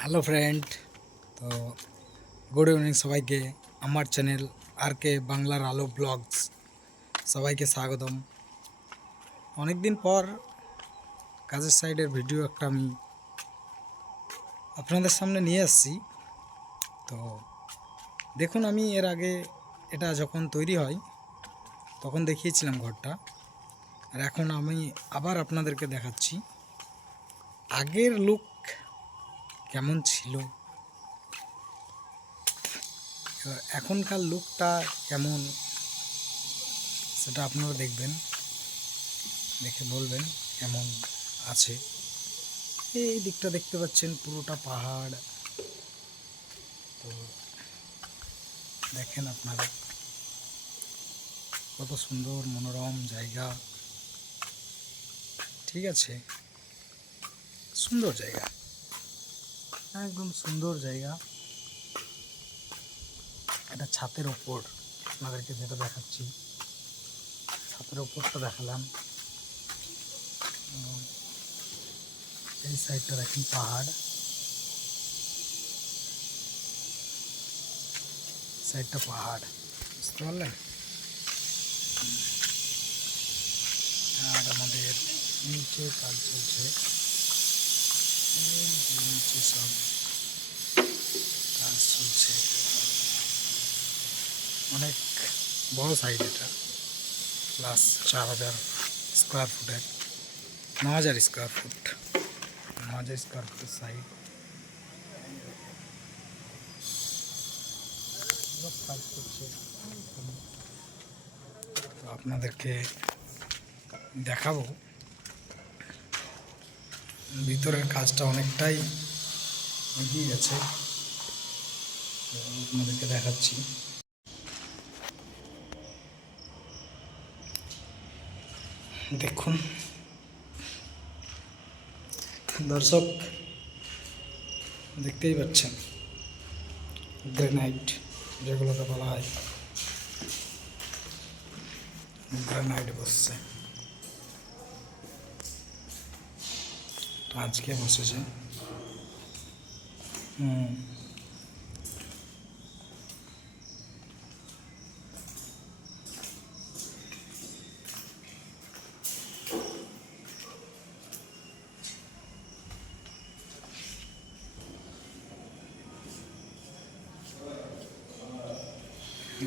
Hello friend. তো good evening সবাইকে। আমার চ্যানেল আর কে বাংলার আলো ব্লগস সবাইকে স্বাগতম। অনেক দিন পর কাজের সাইডের ভিডিও একটা আমি আপনাদের সামনে নিয়ে আসছি। তো দেখুন, আমি এর আগে এটা যখন তৈরি হয় তখন দেখিয়েছিলাম ঘরটা, আর এখন আমি আবার আপনাদেরকে দেখাচ্ছি আগের লুক কেমন ছিল, এখনকার লুকটা কেমন সেটা আপনারা দেখবেন, দেখে বলবেন কেমন আছে। এই দিকটা দেখতে পাচ্ছেন পুরোটা পাহাড়। তো দেখেন আপনারা কত সুন্দর মনোরম জায়গা। ঠিক আছে, সুন্দর জায়গা, একদম সুন্দর জায়গা। এটা ছাতের ওপর আপনাদেরকে যেটা দেখাচ্ছি, ছাতের ওপরটা দেখালাম। এবং এই সাইডটা দেখেন পাহাড়, সাইডটা পাহাড়, বুঝতে পারলেন। আর আমাদের নিচে কাজ চলছে, এই যে নিচে সব কাজ চলছে। অনেক বড় সাইড এটা, প্লাস 4000 স্কোয়ার ফুটের, 9000 স্কোয়ার ফুট, 9000 স্কোয়ার ফুটের সাইড। কাজ করছে, তো আপনাদেরকে দেখাবো ভিতরের কাজটা অনেকটাই এগিয়ে গেছে, আপনাদেরকে দেখাচ্ছি। দেখুন দর্শক, দেখতেই পাচ্ছেন গ্রেনাইট, যেগুলোকে বলা হয় গ্রেনাইট বসছে, আজকে বসেছে।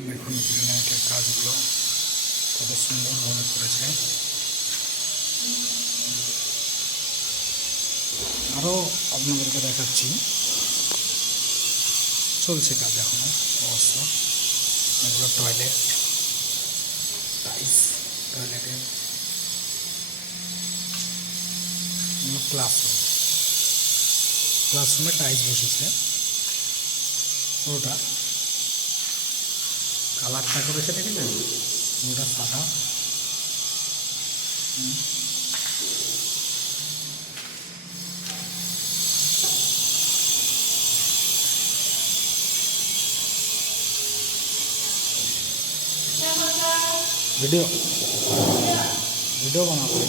দেখুন গ্রেনাইটের কাজগুলো কত সুন্দরভাবে করেছে। আরও আপনাদেরকে দেখাচ্ছি, চলছে কাজ এখনো অবস্থা। এগুলো টয়লেট, টাইলস, টয়লেটের এগুলো ক্লাসরুম, ক্লাসরুমে টাইলস বসেছে পুরোটা। কালারটা করেছে দেখলেন, পুরোটা সাদা। ভিডিও ভিডিও বানাবো,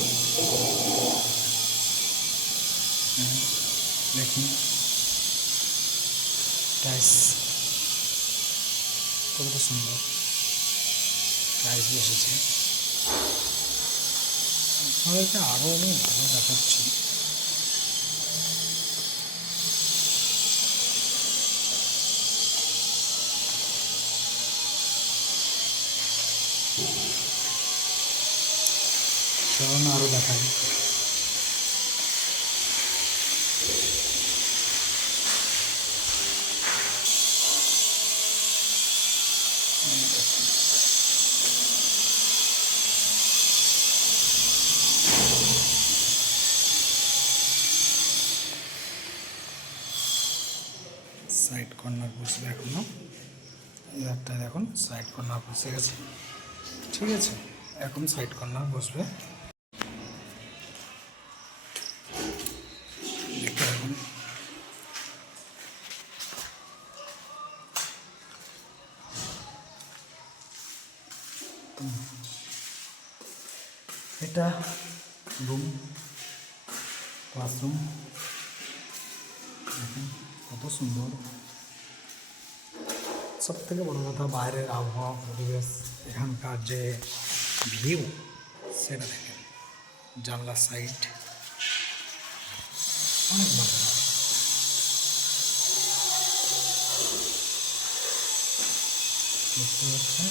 দেখুন টাইলস কতটা সুন্দর টাইলস বসেছে। আপনাদেরকে আরও আমি ভালো দেখাচ্ছি। চলুন আরও দেখাই। সাইড কর্নার বসবে এখনো, একটা দেখুন সাইড কর্নার বসে গেছে। ঠিক আছে, এখন সাইড কর্নার বসবে, দেখতে দেখুন। এটা রুম, ক্লাসরুম, দেখুন কত সুন্দর। সব থেকে বড় কথা বাইরের আবহাওয়া পরিবেশ, এখানকার যে ভিউ সেটা দেখেন, জানলার সাইড অনেক ভালো লাগে। দেখতে পাচ্ছেন